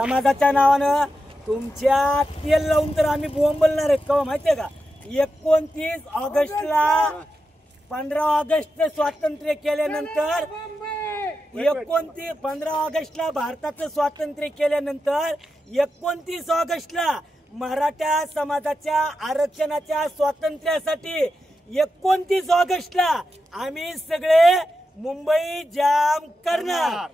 समाजाच्या नावानं तुमच्या तेल लावून तर आम्ही बोंबलणार आहेत का माहितीये का? 29 ऑगस्टला 15 ऑगस्ट स्वातंत्र्य केल्यानंतर 15 ऑगस्टला भारताचं स्वातंत्र्य केल्यानंतर 29 ऑगस्टला मराठा समाजाच्या आरक्षणाच्या स्वातंत्र्यासाठी 29 ऑगस्टला आम्ही सगळे मुंबई जाम करणार.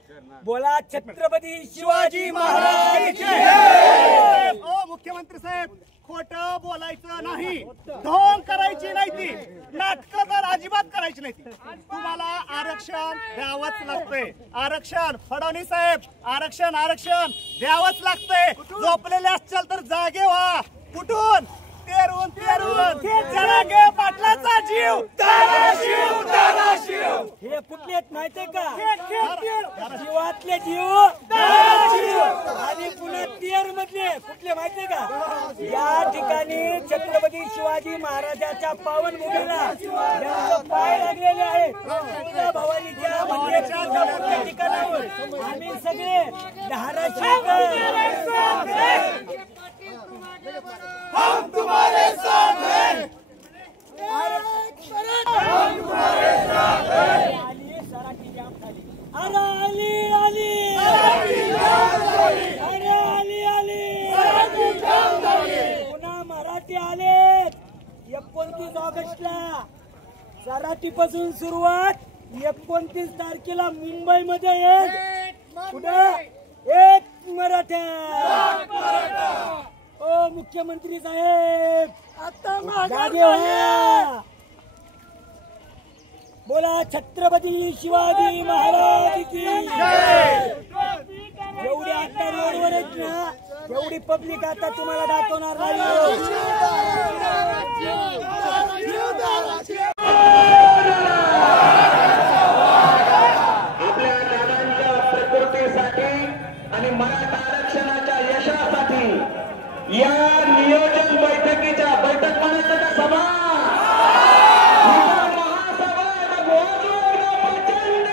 बोला छत्रपती शिवाजी महाराज की जय. मुख्यमंत्री साहेब, खोटं बोलायचं नाही, ढोंग करायची नाही, ती नाटकं तर अजिबात करायची नाही. तुम्हाला आरक्षण द्यावंच लागतंय. आरक्षण फडणवीस साहेब, आरक्षण आरक्षण द्यावंच लागतंय. झोपलेले असतील तर जागे व्हा. कुठून तेरून तेरून जरांगे पाटलाचा जीव शिव हे कुठले आहेत माहितीये का? जीवातले जीव आणि पुन्हा तेर मधले कुठले माहितीये का? या ठिकाणी छत्रपती शिवाजी महाराजांच्या पावन भूमीला ज्यांचे पाय लागलेले आहेत भवानीच्या मंदिराच्या ठिकाणावर आम्ही सगळे हम तुम्हारे साथ हैं. पुन्हा मराठी आले 29 ऑगस्टला. सराटी पासून सुरुवात 29 तारखेला मुंबईमध्ये एक कुठे एक मराठा. ओ मुख्यमंत्री साहेब आता जागे व्हा. बोला छत्रपती शिवाजी महाराज की जय. जेवढी आता रोडवर आहेत ना तेवढी पब्लिक आता तुम्हाला दाखवणार नाही. आपल्या दादांच्या प्रकृतीसाठी आणि मराठा आरक्षणाच्या यशासाठी या नियोजन बैठकीच्या बैठक म्हणायचं का सभा महासभा प्रचंड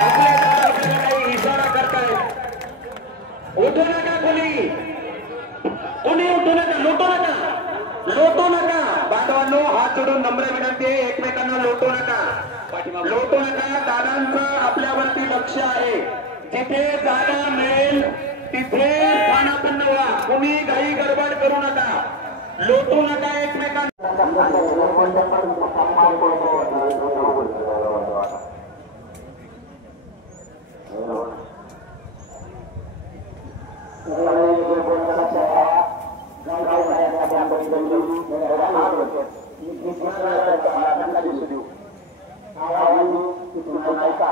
आपल्या दादा काही इशारा करतायत. उठू नका कोणी उठू नका, लोटू नका बांधवांनो. हात जोडून नम्र विनंती आहे, एकमेकांना लोटू नका. दादांचं आपल्यावरती लक्ष आहे. जिथे जागा मिळेल तिथे स्थानापन्न व्हा. कोणी घाई गडबड करू नका, लोटू नका एकमेकांना. नाही का